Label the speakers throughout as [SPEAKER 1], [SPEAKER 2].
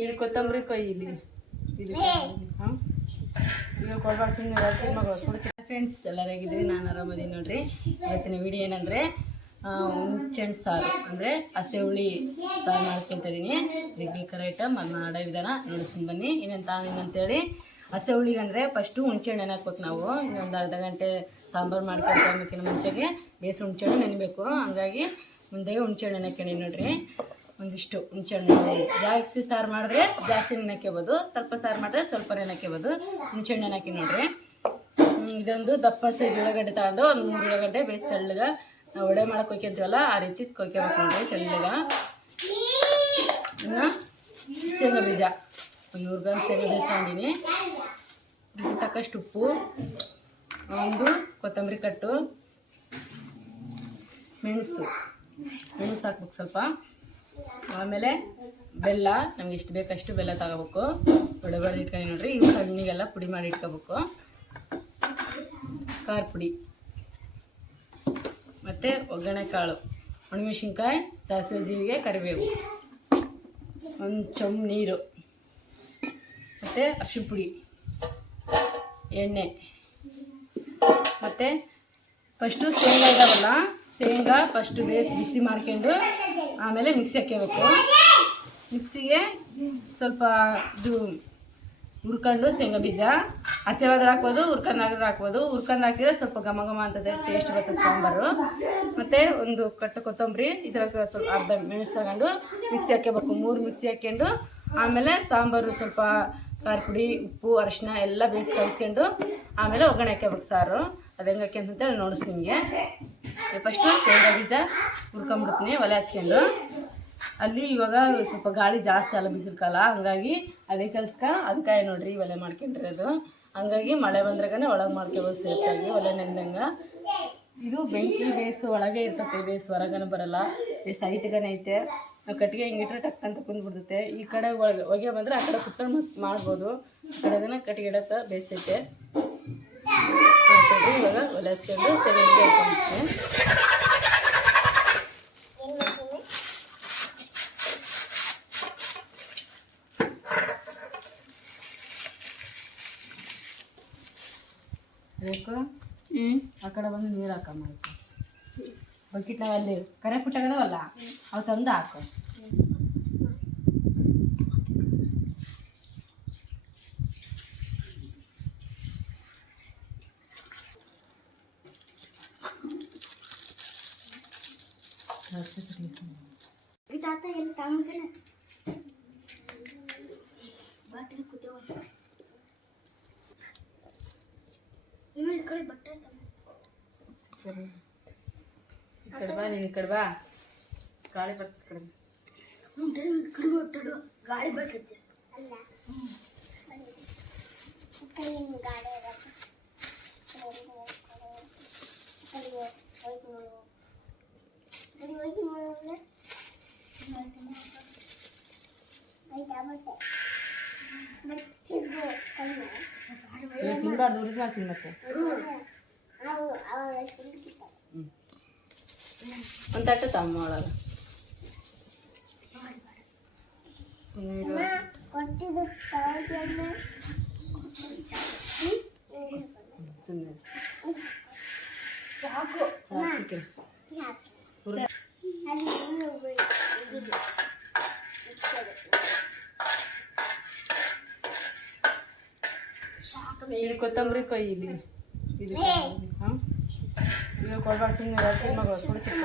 [SPEAKER 1] ಇಲ್ಲಿ ಕೊತ್ತಂಬರಿ ಕೊಯ್ ಇಲ್ಲಿ. ಕೊಡ್ಬಾರ್ದು ಸುಮ್ಮನೆ ಮಗಳು. ಕೊಡ್ತೀನಿ. ಫ್ರೆಂಡ್ಸ್ ಎಲ್ಲರಾಗಿದ್ರಿ ನಾನು ಆರಾಮದೀನಿ ನೋಡ್ರಿ. ಇವತ್ತಿನ ವಿಡಿಯೋ ಏನಂದರೆ ಹುಣ್ಚೆಣ್ ಸಾರು. ಅಂದರೆ ಹಸೆ ಹುಳಿ ಸಾರು ಮಾಡ್ಕೊಂತ ಇದೀನಿ ಬೇಕಾರೆ ಐಟಮ್ ಅದನ್ನ ಮಾಡೋ ವಿಧಾನ ನೋಡಿಸ್ಕೊಂಡು ಬನ್ನಿ. ಇನ್ನಂತ ಏನಂತೇಳಿ ಹಸೆ ಹುಳಿಗೆ ಅಂದರೆ ಫಸ್ಟು ಹುಣ್ಸೆಹಣ್ಣು ಹಾಕ್ಬೇಕು ನಾವು. ಇನ್ನೊಂದು ಅರ್ಧ ಗಂಟೆ ಸಾಂಬಾರು ಮಾಡ್ಕೊಂತ ಮುಂಚೆಗೆ. ಬೇಸ್ ಹುಣ್ಸೆಹಣ್ಣು ನೆನಬೇಕು ಹಂಗಾಗಿ ಮುಂದೆಗೆ ಹುಣ್ಸೆಹಣ್ಣು ನೆನಕಣಿ ನೋಡ್ರಿ. ಒಂದಿಷ್ಟು ಹುಣ್ಸೆಹಣ್ಣು ಜಾಸ್ತಿ ಸಾರು ಮಾಡಿದ್ರೆ ಜಾಸ್ತಿ ನೆನಕ್ಕೋಬೋದು ಸ್ವಲ್ಪ ಸಾರು ಮಾಡಿದ್ರೆ ಸ್ವಲ್ಪ ನೆನಕ್ಕೋಬೋದು ಹುಣ್ಸೆಹಣ್ಣು ಹಾಕಿ ನೋಡ್ರಿ. ಇದೊಂದು ದಪ್ಪ ಸೈಜ್ ಉಳ್ಳಾಗಡ್ಡೆ ತಗೊಂಡು ಒಂದು ಮೂರು ಉಳ್ಳಾಗಡ್ಡೆ ಬೇಸ್ ತೆಳ್ಳಗ ನಾವು ಒಡೆ ಮಾಡಕ್ಕೆ ಕೊಯ್ಕೊಂತೀವಲ್ಲ ಆ ರೀತಿ ಕೊಯ್ಕೋಬೇಕು ನೋಡ್ರಿ ತೆಳ್ಳಗ. ಇನ್ನು ಶೇಂಗಾ ಬೀಜ. ಒಂದು ನೂರು ಗ್ರಾಮ್ ಶೇಂಗಾ ಬೀಜ ತಗೊಂಡಿನಿ ತಕ್ಕಷ್ಟು ಉಪ್ಪು ಒಂದು ಕೊತ್ತಂಬರಿ ಕಟ್ಟು, ಮೆಣಸು. ಮೆಣಸು ಹಾಕ್ಬೇಕು ಸ್ವಲ್ಪ. ಆಮೇಲೆ ಬೆಲ್ಲ, ನಮ್ಗೆ ಎಷ್ಟು ಬೇಕಷ್ಟು ಬೆಲ್ಲ ತಗೋಬೇಕು. ಬಡ ಬಡ ಇಟ್ಕೊಂಡು ನೋಡ್ರಿ ಇವು ಹಣ್ಣಿಗೆಲ್ಲ ಪುಡಿ ಮಾಡಿ ಇಟ್ಕೋಬೇಕು. ಖಾರ ಪುಡಿ. ಮತ್ತು ಒಗ್ಗರಣೆ ಕಾಳು ಒಣಮೆಣಸಿನ್ಕಾಯಿ, ಸಾಸಿವೆ ಜೀರಿಗೆ, ಕರಿಬೇವು. ಒಂದು ಚಮ್ ನೀರು. ಮತ್ತು ಅರಿಶಿನ ಪುಡಿ. ಎಣ್ಣೆ. ಮತ್ತು ಫಸ್ಟು ಶೇಂಗಾ ಇದಾವಲ್ಲ, ಶೇಂಗಾ ಫಸ್ಟು ಬೇಸ್ ಬಿಸಿ ಮಾಡ್ಕೊಂಡು ಆಮೇಲೆ ಮಿಕ್ಸಿ ಹಾಕ್ಕೋಬೇಕು ಮಿಕ್ಸಿಗೆ ಸ್ವಲ್ಪ ಇದು ಹುರ್ಕೊಂಡು ಶೇಂಗಾ ಬೀಜ. ಹಸಿವಾದ್ರೆ ಹಾಕ್ಬೋದು ಹುರ್ಕೊಂಡಾದ್ರೆ ಹಾಕ್ಬೋದು. ಹುರ್ಕೊಂಡು ಹಾಕಿದ್ರೆ ಸ್ವಲ್ಪ ಘಮ ಘಮ ಅಂತದೆ ಟೇಸ್ಟ್ ಬರ್ತದೆ ಸಾಂಬಾರು. ಮತ್ತು ಒಂದು ಕಟ್ಟು ಕೊತ್ತಂಬರಿ ಇದರ ಸ್ವಲ್ಪ ಅರ್ಧ ಮೆಣಸು ತಗೊಂಡು ಮಿಕ್ಸಿ ಹಾಕ್ಕೋಬೇಕು ಮೂರು ಮಿಕ್ಸಿ ಹಾಕ್ಕೊಂಡು ಆಮೇಲೆ ಸಾಂಬಾರು ಸ್ವಲ್ಪ ಖಾರ ಪುಡಿ, ಉಪ್ಪು, ಅರಿಶಿನ ಎಲ್ಲ ಬೇಯಿಸಿ ಕಲಿಸ್ಕೊಂಡು ಆಮೇಲೆ ಒಗ್ಗರಣೆ ಹಾಕ್ಕೋಬೇಕು ಸಾರು. ಅದು ಹೆಂಗೆ ಹಾಕಿ ಅಂತೇಳಿ ನೋಡಿಸ್ ನಿಮಗೆ. ಫಸ್ಟು ಶೇಂಗಾ ಬೀಜ ಹುರ್ಕೊಂಬಿಡ್ತೀನಿ, ಒಲೆ ಹಚ್ಕೊಂಡು. ಅಲ್ಲಿ ಇವಾಗ ಸ್ವಲ್ಪ ಗಾಳಿ ಜಾಸ್ತಿ ಅಲ್ಲ ಬಿಸಿಲು ಕಾಲ ಹಂಗಾಗಿ ಅದೇ ಕೆಲ್ಸಕ್ಕ ಅದಕ್ಕಾಯಿ ನೋಡ್ರಿ, ಒಲೆ ಮಾಡ್ಕೊಂಡಿರೋದು. ಹಂಗಾಗಿ ಮಳೆ ಬಂದ್ರಾಗನೆ ಒಳಗೆ ಮಾಡ್ಕೋಬೋದು ಸೇಫಾಗಿ ಒಲೆ ನೆಂದಂಗೆ. ಇದು ಬೆಂಕಿ ಬೇಸು, ಒಳಗೆ ಇರ್ತೈತೆ ಬೇಸು, ಹೊರಗನ ಬರಲ್ಲ. ಬೇಸ್ ಹೈಟ್ಗನೇ ಐತೆ. ಕಟ್ಟಿಗೆ ಹಿಂಗಿಟ್ರೆ ಟಕ್ ಅಂತ ಕುಂದ್ಬಿಡ್ತೈತೆ. ಈ ಕಡೆ ಒಳಗೆ ಹೊಗೆ ಬಂದರೆ ಆ ಕಡೆ ಕುತ್ಕೊಂಡು ಮಾಡ್ಬೋದು. ಆ ಕಡೆಗನ ಕಟ್ಟಿಗೆ ಇಡಕ್ಕೆ ಬೇಸೈತೆ. ಆಯ್ತು ಇವಾಗ ಒಲಸ್ಕೊಂಡು ತೆಗೆದು ಆ ಕಡೆ ಬಂದು ನೀರು ಹಾಕಮ್ಮ ಬಕೆಟ್ ನಾವಲ್ಲಿ ಕರೆ ಪುಟ್ಟಾಗದವಲ್ಲ ಅವು ತಂದು ಹಾಕು
[SPEAKER 2] ತಾತ ಎಲ್ಲಿ ತಗೊಂಡ್ರೆ ಬಾಟಲ್ ಕೂತೇವ ಇನ್ನು ಈ ಕಡೆ ಬಟ್ಟೆ ತಗೊಂಡ್
[SPEAKER 1] ಈ ಕಡೆ ಬಾ ನೀನು ಈ ಕಡೆ ಬಾ ಗಾಳಿ ಬರ್ತದೆ ಕಡೆ
[SPEAKER 2] ನೋಡ್ರಿ ಈ ಕಡೆ ಹೊಟ್ಟಡು
[SPEAKER 1] ಒಂದು ತಟ್ಟೆ ತಮ್ಮ ಒಳಗೆ ಕೊತ್ತಂಬರಿ ಕೊಯ್ ಇಲ್ಲಿ ಇಲ್ಲಿ ಹಾಂ ಈಗ ಕೊಡ್ಬಾರ್ದು ಸುಮ್ಮನೆ ಚಿಕ್ಕ ಮಗಳು ಕೊಡ್ತೀನಿ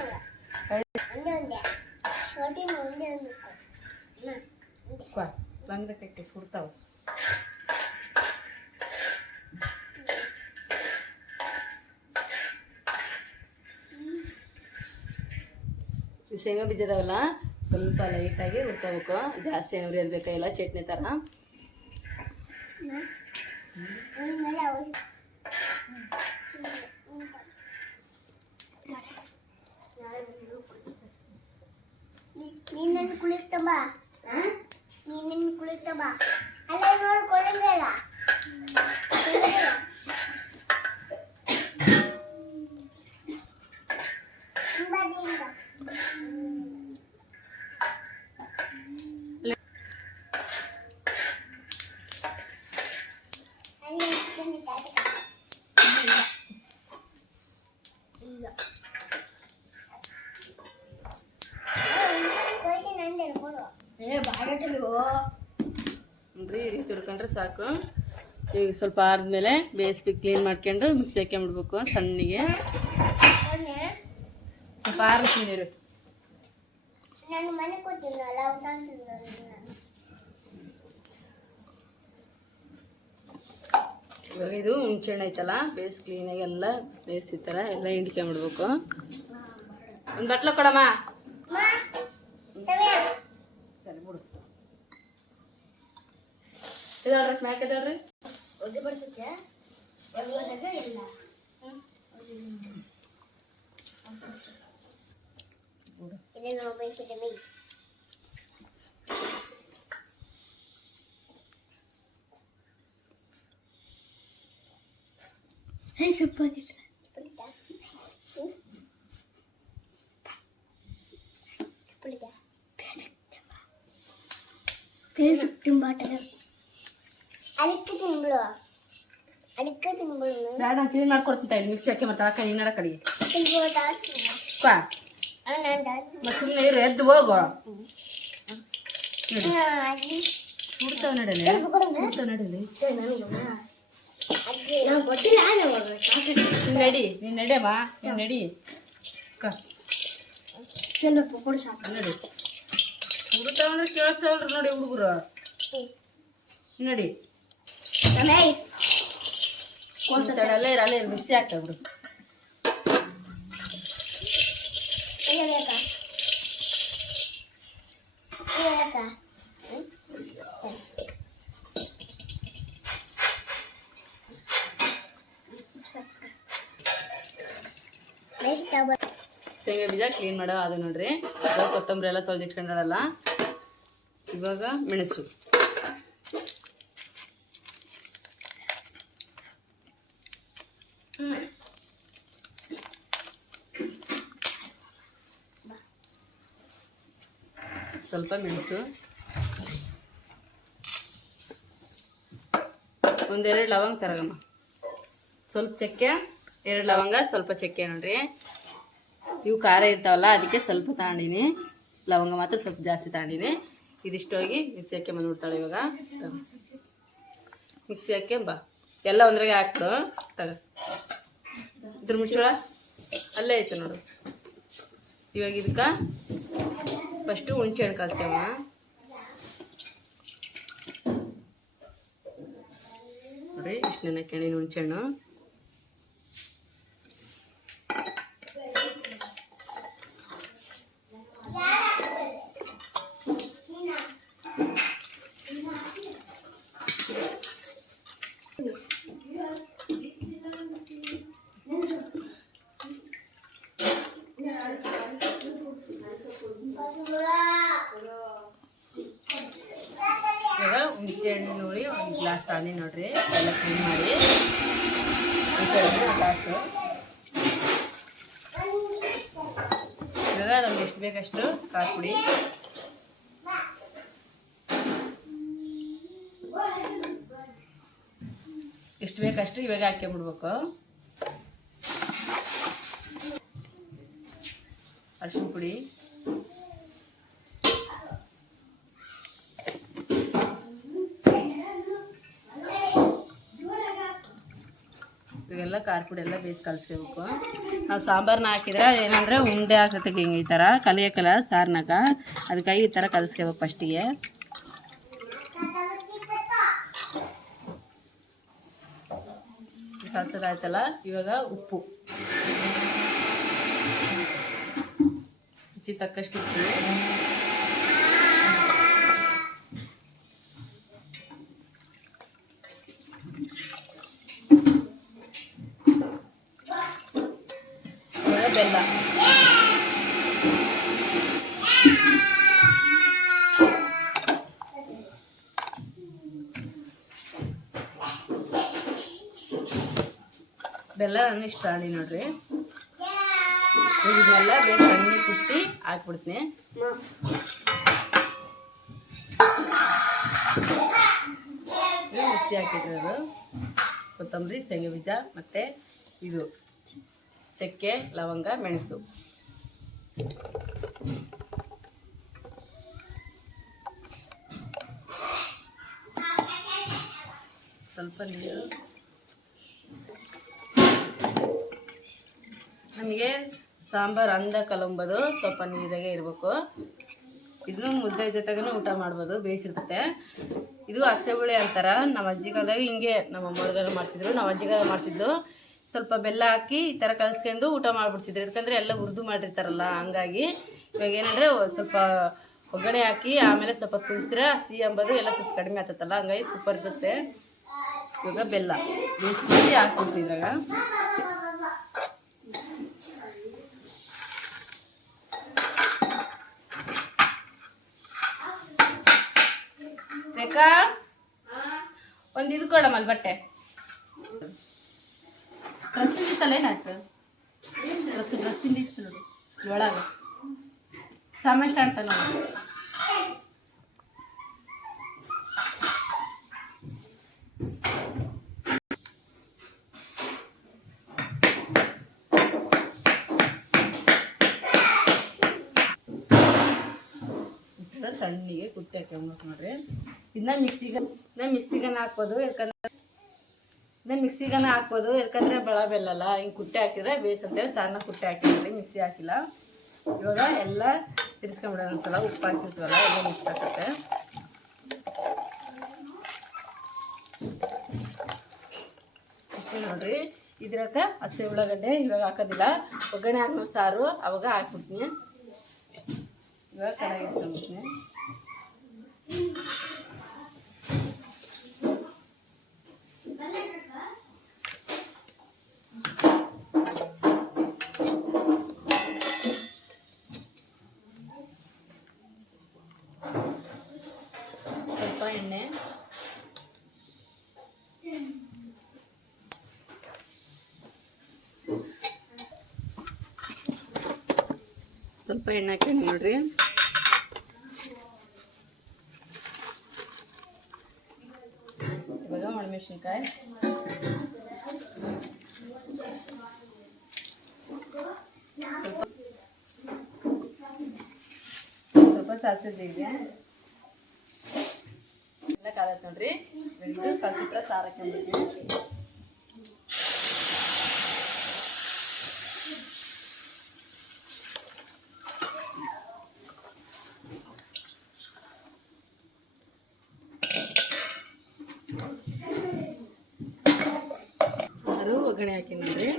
[SPEAKER 1] ಬಂದ ಕೆಟ್ಟಿ ಸುಡ್ತಾವೆ. ಶೇಂಗಾ ಬೀಜ ಇದಾವಲ್ಲ ಸ್ವಲ್ಪ ಲೈಟಾಗಿ ಹುರ್ಕೋಬೇಕು. ಜಾಸ್ತಿ ಏನು ಉರಿಯೋದು ಬೇಕಾಗಿಲ್ಲ ಚಟ್ನಿ ಥರ ತಿರ್ಕೊಂಡ್ರೆ ಸಾಕು ಈಗ ಸ್ವಲ್ಪ ಆದ್ಮೇಲೆ ಬೇಯಿಸ್ಬಿ ಕ್ಲೀನ್ ಮಾಡ್ಕೊಂಡು ಮಿಕ್ಸಿ ಹಾಕೊಂಡ್ಬಿಡ್ಬೇಕು ಸಣ್ಣಗೆ ಸ್ವಲ್ಪ ಆರಿಸಿ ನೀರು ಇವಾಗ ಇದು ಹುಣ್ಸೆಹಣ್ಣು ಐತಲ್ಲ ಬೇಸ್ ಕ್ಲೀನಾಗಿ ಎಲ್ಲ ಬೇಯಿಸಿ ಥರ ಎಲ್ಲ ಹಿಂಡ್ಕೊಂಬಿಡ್ಬೇಕು ಒಂದು ಬಟ್ಲ ಕೊಡಮ್ಮ. ಸರಿ ಬಿಡು. ಇದಾಳ್ರಿ ಮ್ಯಾಕ್ ಇದಾಳ್ರಿ
[SPEAKER 2] ಹೊಗೆ ಬರ್ತೈತೆ? ಹೊಗೆ ಬಂದಾಗ ಇಲ್ಲ. ಇದನ್ನು ಬೇಯಿಸಿದ ಮೇಲೆ. ಹೇ, ಸ್ವಲ್ಪ ಹೊತ್ತಿಸ್ಲ. ಪುಳಿತಾ? ಹ್ಮ್? ಪುಳಿತಾ? ಪೇಸು ತುಂಬ ಅಲಿಕ್ಕೆ ತಿನ್ಬಿಡು ಅಲಿಕ್ಕೆ ತಿನ್ಬಿಡು
[SPEAKER 1] ಬೇಡ ಕ್ಲೀನ್ ಮಾಡ್ಕೊಡ್ತೀನಿ ಇಲ್ಲಿ ಮಿಕ್ಸಿ ಹಾಕಿ ಮತ್ತೆ ಕೈ ನಡ ಕಡೆಗೆ
[SPEAKER 2] ತಿನ್ಬಿಡು
[SPEAKER 1] ಕಾ
[SPEAKER 2] ನಾನು
[SPEAKER 1] ಮತ್ತೆ ಸುಮ್ಮನೆ ಇರು ಎದ್ದು ಹೋಗು. ಸುಡ್ತಾವ ನಡಲೆ ಸುಡ್ತಾವ ನಡಲೆ ನೀನ್ ನಡಿ ನೀನ್ ನಡಿಯಮ್ಮ ನೀನ್ ನಡಿ ಕಾ
[SPEAKER 2] ಸ್ವಲ್ಪ ಕೊಡು ಸಾಕು
[SPEAKER 1] ನಡಿ ಸುಡ್ತಾವ ಅಂದ್ರೆ ಕೇಳಿಸ್ತಾವಲ್ರಿ ನೋಡಿ ಹುಡುಗರು ನಡಿ ಅಲ್ಲೇ ಇರು ಅಲ್ಲೇ ಇರು ಮಿಕ್ಸಿ ಹಾಕ್ತಾ ಬಿಡು
[SPEAKER 2] ಬೇಕಾ
[SPEAKER 1] ಶೇಂಗಾ ಬೀಜ ಕ್ಲೀನ್ ಮಾಡೋ ಅದು ನೋಡ್ರಿ. ಕೊತ್ತಂಬರಿ ಎಲ್ಲ ತೊಳೆದಿಟ್ಕೊಂಡಳಲ್ಲ. ಇವಾಗ ಮೆಣಸು. ಸ್ವಲ್ಪ ಮೆಣಸು. ಒಂದೆರಡು ಲವಂಗ ತರಗಮ್ಮ. ಸ್ವಲ್ಪ ಚಕ್ಕೆ. ಎರಡು ಲವಂಗ, ಸ್ವಲ್ಪ ಚಕ್ಕೆ ನೋಡ್ರಿ. ಇವು ಖಾರ ಇರ್ತಾವಲ್ಲ, ಅದಕ್ಕೆ ಸ್ವಲ್ಪ ತಗೊಂಡಿನಿ ಲವಂಗ ಮಾತ್ರ ಸ್ವಲ್ಪ ಜಾಸ್ತಿ ತಗೊಂಡಿನಿ ಇದಿಷ್ಟು ಹೋಗಿ ಮಿಕ್ಸಿ ಹಾಕಿ ಬಂದ್ಬಿಡ್ತಾಳೆ ಇವಾಗ. ಮಿಕ್ಸಿ ಹಾಕಿ ಬಾ. ಎಲ್ಲ ಒಂದ್ರಾಗೆ ಹಾಕ್ಬಿಡು. ತಗ. ಇದ್ರ ಮುಚ್ಚಳ? ಅಲ್ಲೇ ಐತೆ ನೋಡು. ಇವಾಗ ಇದಕ್ಕೆ ಫಸ್ಟು ಹುಣ್ಸೆ ಹಣ್ಣು ಕಲ್ತೇವ ನೋಡ್ರಿ, ಇಷ್ಟು ನೆನಕ್ಕೆ ಹುಣ್ಸೆ ಹಣ್ಣು ಇವಾಗ ಹುಣಸೆ ಹಣ್ಣು ನೋಡಿ ಒಂದು ಗ್ಲಾಸ್ ತಗೊಂಡಿ ನೋಡ್ರಿ ಎಲ್ಲ ಕ್ಲೀನ್ ಮಾಡಿ ಹುಣಸೆ ಹಣ್ಣು ಗ್ಲಾಸು ಇವಾಗ ನಮ್ಗೆ ಎಷ್ಟು ಬೇಕಷ್ಟು ಖಾರ ಪುಡಿ ಎಷ್ಟು ಬೇಕಷ್ಟು ಇವಾಗ ಹಾಕ್ಕೊಂಬಿಡ್ಬೇಕು ಅರ್ಶಿನ ಪುಡಿ. ಖಾರ ಪುಡಿ ಎಲ್ಲ ಬೇಯಿಸಿ ಕಲಿಸ್ಬೇಕು ನಾವು ಸಾಂಬಾರನ್ನ ಹಾಕಿದ್ರೆ ಏನಂದರೆ ಉಂಡೆ ಆಗ್ತೈತೆ ಹಿಂಗೆ ಈ ಥರ. ಕಲಿಯೋಕ್ಕಲ್ಲ ಸಾರ್ನಾಗ. ಅದಕ್ಕಾಗಿ ಈ ಥರ ಕಲಿಸ್ಕೋಬೇಕು ಫಸ್ಟಿಗೆ. ಕಲ್ಸೋದಾಯ್ತಲ್ಲ ಇವಾಗ ಉಪ್ಪು. ರುಚಿ ತಕ್ಕಷ್ಟು ಉಪ್ಪು. ಬೆಲ್ಲ ನಾನು ಇಷ್ಟ ಆಡಿ ನೋಡ್ರಿ. ಇದನ್ನೆಲ್ಲ ಬೇಗ ಸಣ್ಣ ಕುಟ್ಟಿ ಹಾಕ್ಬಿಡ್ತೀನಿ. ಮಿಕ್ಸಿ ಹಾಕಿರೋದು ಕೊತ್ತಂಬರಿ ತೆಂಗಿನ ಬೀಜ ಮತ್ತು ಇದು ಚಕ್ಕೆ, ಲವಂಗ, ಮೆಣಸು. ಸ್ವಲ್ಪ ನೀರು. ನಮಗೆ ಸಾಂಬಾರು ಅಂದ ಕಲಂಬೋದು ಸ್ವಲ್ಪ ನೀರಾಗೆ ಇರಬೇಕು. ಇದನ್ನು ಮುದ್ದೆ ಜೊತೆಗೂ ಊಟ ಮಾಡ್ಬೋದು ಬೇಯಿಸಿರುತ್ತೆ ಇದು ಹಸೆ ಹುಳಿ ಅಂತಾರ. ನಮ್ಮ ಅಜ್ಜಿ ಕಾಲದಾಗ ಹಿಂಗೆ ನಮ್ಮ ಅಮ್ಮವ್ರಿಗೆಲ್ಲ ಮಾಡ್ತಿದ್ರು ನಮ್ಮ ಅಜ್ಜಿಗಾಲ ಮಾಡ್ತಿದ್ದು ಸ್ವಲ್ಪ ಬೆಲ್ಲ ಹಾಕಿ ಈ ಥರ ಕಲಿಸ್ಕೊಂಡು ಊಟ ಮಾಡಿಬಿಡ್ತಿದ್ರು ಯಾಕಂದರೆ ಎಲ್ಲ ಹುರಿದು ಮಾಡಿರ್ತಾರಲ್ಲ, ಹಂಗಾಗಿ ಇವಾಗ ಏನಂದರೆ ಸ್ವಲ್ಪ ಒಗ್ಗರಣೆ ಹಾಕಿ ಆಮೇಲೆ ಸ್ವಲ್ಪ ಕುದಿಸಿದ್ರೆ ಸಿಹಿ ಅಂಬೋದು ಎಲ್ಲ ಸ್ವಲ್ಪ ಕಡಿಮೆ ಆಗ್ತತ್ತಲ್ಲ, ಹಂಗಾಗಿ ಸೂಪರ್ ಇರುತ್ತೆ. ಇವಾಗ ಬೆಲ್ಲ ಬೇಯಿಸಿ ಹಾಕ್ಬಿಡ್ತೀವಿ ರೇಖಾ ಒಂದು ಇದು ಕೊಡಮ್ಮಲ್ ಅಲ್ಲಿ ಬಟ್ಟೆ. ಡ್ರೆಸ್ಸಿಂದ ಇತ್ತಲ್ಲ ಏನಾಯ್ತು? ಡ್ರೆಸ್ ಡ್ರೆಸ್ಸಿಂದ ಇತ್ತು ನೋಡು. ಒಳಗೆ. ಸಾಮಾನು ಸ್ಟಾರ್ಟ್ ನೋಡಿ ಇಟ್ರೆ ಸಣ್ಣಗೆ ಕುಟ್ಟಿ ಹಾಕೊಂಬೇಕು ನೋಡ್ರಿ ಇದನ್ನ ಮಿಕ್ಸಿಗೆ ಇದನ್ನ ಮಿಕ್ಸಿಗನ ಹಾಕ್ಬೋದು, ಯಾಕಂದ್ರೆ ಇದನ್ನ ಮಿಕ್ಸಿಗನ ಹಾಕ್ಬೋದು, ಯಾಕಂದ್ರೆ ಬಳ ಬೆಲ್ಲಲ್ಲ, ಹಿಂಗೆ ಕುಟ್ಟಿ ಹಾಕಿದ್ರೆ ಬೇಸ್ ಅಂತೇಳಿ ಸಣ್ಣ ಕುಟ್ಟಿ ಹಾಕಿದ್ರಿ, ಮಿಕ್ಸಿ ಹಾಕಿಲ್ಲ. ಇವಾಗ ಎಲ್ಲ ತಿರ್ಸ್ಕೊಂಬಿಡೋಣ ಒಂದ್ಸಲ, ಉಪ್ಪು ಹಾಕಿರ್ತೀವಲ್ಲ, ಎಲ್ಲ ಮಿಕ್ಸ್ ಆಗುತ್ತೆ. ನೋಡ್ರಿ, ಇದ್ರಾಗ ಹಸಿ ಉಳ್ಳಾಗಡ್ಡೆ ಇವಾಗ ಹಾಕೋದಿಲ್ಲ. ಒಗ್ಗರಣೆ ಹಾಕೋ ಸಾರು, ಅವಾಗ ಹಾಕ್ಬಿಡ್ತೀನಿ. ಇವಾಗ ಇಟ್ಕೊಂಡ್ಬಿಡ್ತೀನಿ ಸ್ವಲ್ಪ ಎಣ್ಣೆ ಸ್ವಲ್ಪ ಎಣ್ಣೆ ಹಾಕಿ ನೋಡ್ರಿ. ಇವಾಗ ಒಣಮೆಣಸಿನ್ಕಾಯಿ. ಸ್ವಲ್ಪ ಜೀರಿಗೆ ಎಲ್ಲ ಕಾಲತ್ ನೋಡ್ರಿ. ಇದು ಕಲ್ಸಿತ್ರ ಸಾರು ಹಾಕೊಂಡ್ಬಿಡ್ತೀನಿ ಸಾರು ಒಗ್ಗರಣೆ ಹಾಕಿ ನೋಡ್ರಿ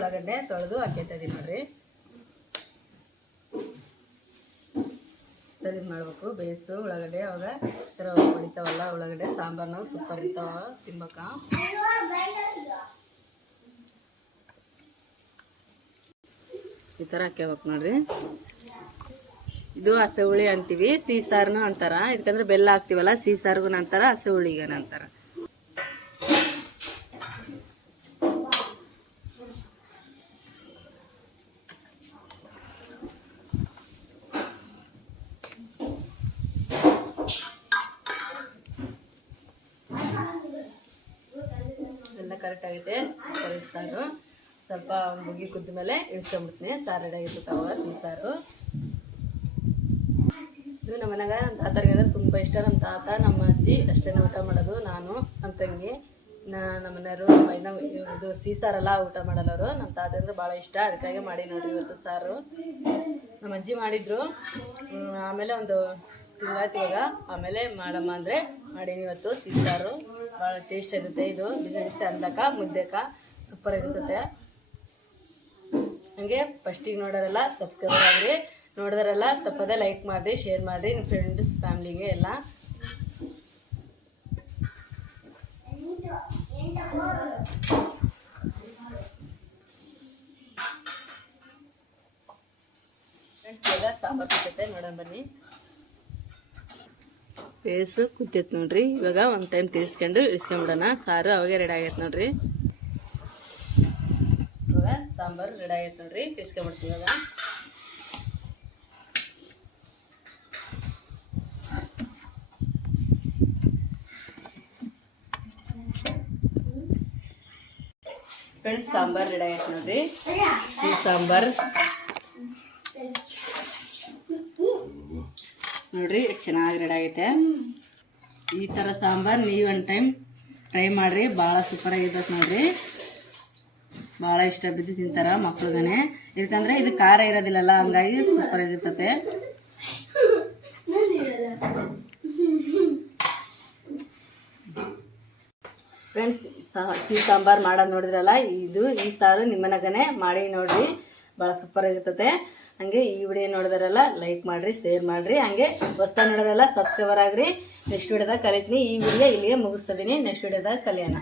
[SPEAKER 1] ಇವಾಗ ಉಳ್ಳಾಗಡ್ಡೆ ತೊಳೆದು ಹಾಕೈತಾ ಇದೀನಿ ನೋಡ್ರಿ. ಸರಿ ಮಾಡಬೇಕು. ಬೇಯಿಸು, ಉಳ್ಳಾಗಡ್ಡೆ ಅವಾಗ ಈ ಥರ ಹೊಡಿತಾವಲ್ಲ, ಉಳ್ಳಾಗಡ್ಡೆ ಸಾಂಬಾರ್ನಾಗ ಸೂಪರ್ ಇರ್ತಾವ ತಿನ್ಬೇಕ. ಈ ಥರ ಹಾಕ್ಯಬೇಕು ನೋಡ್ರಿ. ಇದು ಹಸೆ ಹುಳಿ ಅಂತೀವಿ ಸಿಹಿ ಅಂತಾರ. ಯಾಕಂದ್ರೆ ಬೆಲ್ಲ ಹಾಕ್ತಿವಲ್ಲ ಸಿಹಿ ಸಾರ್ಗೂ ಅಂತಾರ ಹಸೆ ಹುಳಿಗನ ಅಂತಾರ ಎಲ್ಲ ಕರೆಕ್ಟ್ ಆಗೈತೆ ಸರಿ ಸಾರು ಸ್ವಲ್ಪ ಮುಗಿ ಕುದ್ದ ಮೇಲೆ ಇಳಿಸ್ಕೊಂಬಿಡ್ತೀನಿ. ಸಾರು ರೆಡಿ ಆಗಿರ್ತಾವ ಸಾರು. ಇದು ನಮ್ಮ ಮನೆಯಾಗ ನಮ್ಮ ತಾತರಿಗೆ ಅಂದ್ರೆ ತುಂಬ ಇಷ್ಟ. ನಮ್ಮ ತಾತ, ನಮ್ಮ ಅಜ್ಜಿ ಅಷ್ಟೇ ಊಟ ಮಾಡೋದು, ನಾನು, ನಮ್ಮ ತಂಗಿ, ನಾ, ನಮ್ಮ ಮನೆಯವರು, ನಮ್ಮ ಇದು ಸಿಹಿ ಸಾರಲ್ಲ ಊಟ ಮಾಡಲ್ಲವರು ನಮ್ಮ ತಾತ ಅಂದ್ರೆ ಭಾಳ ಇಷ್ಟ. ಅದಕ್ಕಾಗಿ ಮಾಡಿ ನೋಡಿ ಇವತ್ತು ಸಾರು. ನಮ್ಮ ಅಜ್ಜಿ ಮಾಡಿದ್ರು. ಆಮೇಲೆ ಒಂದು ತಿಂಗಳಾಯ್ತು ಇವಾಗ. ಆಮೇಲೆ ಮಾಡಮ್ಮ ಅಂದರೆ ಮಾಡೀನಿ ಇವತ್ತು ಸಿಹಿ ಸಾರು. ಭಾಳ ಟೇಸ್ಟ್ ಇರುತ್ತೆ ಇದು. ಬಿಸಿ ಬಿಸಿ ಅನ್ನಕ ಮುದ್ದೆಕ ಸೂಪರ್ ಆಗಿರ್ತದೆ ಹಂಗೆ ಫಸ್ಟಿಗೆ ನೋಡೋರೆಲ್ಲ ಸಬ್ಸ್ಕ್ರೈಬ್ ಆಗ್ರಿ. ನೋಡಿದ್ರಲ್ಲ ತಪ್ಪದೇ ಲೈಕ್ ಮಾಡಿರಿ ಶೇರ್ ಮಾಡಿರಿ ನಿಮ್ಮ ಫ್ರೆಂಡ್ಸ್ ಫ್ಯಾಮ್ಲಿಗೆ ಎಲ್ಲ. ಫ್ರೆಂಡ್ಸ್ ಈಗ ಸಾಂಬಾರು ಸಿಗುತ್ತೆ. ನೋಡೋಣ ಬನ್ನಿ. ಬೇಸು ಕುದ್ದೈತೆ ನೋಡ್ರಿ. ಇವಾಗ ಒಂದು ಟೈಮ್ ತಿರ್ಸ್ಕೊಂಡು ಇಳಿಸ್ಕೊಂಬಿಡೋಣ. ಸಾರು ಅವಾಗೆ ರೆಡಿ ಆಗೈತೆ ನೋಡ್ರಿ. ಇವಾಗ ಸಾಂಬಾರು ರೆಡಿ ಆಗೈತೆ ನೋಡ್ರಿ. ತಿರ್ಸ್ಕೊಂಬಿಡ್ತೀವಿ ಇವಾಗ. ಫ್ರೆಂಡ್ಸ್ ಸಾಂಬಾರು ರೆಡಿ ಆಗೈತೆ ನೋಡ್ರಿ. ಈ ಸಾಂಬಾರು. ನೋಡ್ರಿ, ಎಷ್ಟು ಚೆನ್ನಾಗಿ ರೆಡಿ ಆಗೈತೆ. ಈ ಥರ ಸಾಂಬಾರು ನೀವು ಒಂದು ಟೈಮ್ ಟ್ರೈ ಮಾಡಿರಿ, ಭಾಳ ಸೂಪರ್ ಆಗಿರ್ತೈತೆ ನೋಡ್ರಿ. ಭಾಳ ಇಷ್ಟ ಬಿದ್ದು ತಿಂತಾರೆ ಮಕ್ಳಿಗನೆ. ಯಾಕಂದರೆ ಇದು ಖಾರ ಇರೋದಿಲ್ಲಲ್ಲ, ಹಂಗಾಗಿ ಸೂಪರ್ ಆಗಿರ್ತತೆ. ಫ್ರೆಂಡ್ಸ್ ಸಿಹಿ ಸಾಂಬಾರು ಮಾಡೋದು ನೋಡಿದ್ರಲ್ಲ, ಇದು ಈ ಸಾರು ನಿಮ್ಮನಾಗನೇ ಮಾಡಿ ನೋಡಿರಿ, ಭಾಳ ಸೂಪರ್ ಆಗಿರ್ತತೆ. ಹಂಗೆ ಈ ವಿಡಿಯೋ ನೋಡಿದಾರಲ್ಲ ಲೈಕ್ ಮಾಡಿರಿ ಶೇರ್ ಮಾಡಿರಿ. ಹಂಗೆ ಹೊಸ ನೋಡೋರೆಲ್ಲ ಸಬ್ಸ್ಕ್ರೈಬರ್ ಆಗ್ರಿ. ನೆಕ್ಸ್ಟ್ ವಿಡಿಯೋದಾಗ ಕಲಿತೀನಿ. ಈ ವಿಡಿಯೋ ಇಲ್ಲಿಗೆ ಮುಗಿಸ್ತಿದ್ದೀನಿ ನೆಕ್ಸ್ಟ್ ವಿಡಿಯೋದಾಗ ಕಲಿಯೋಣ.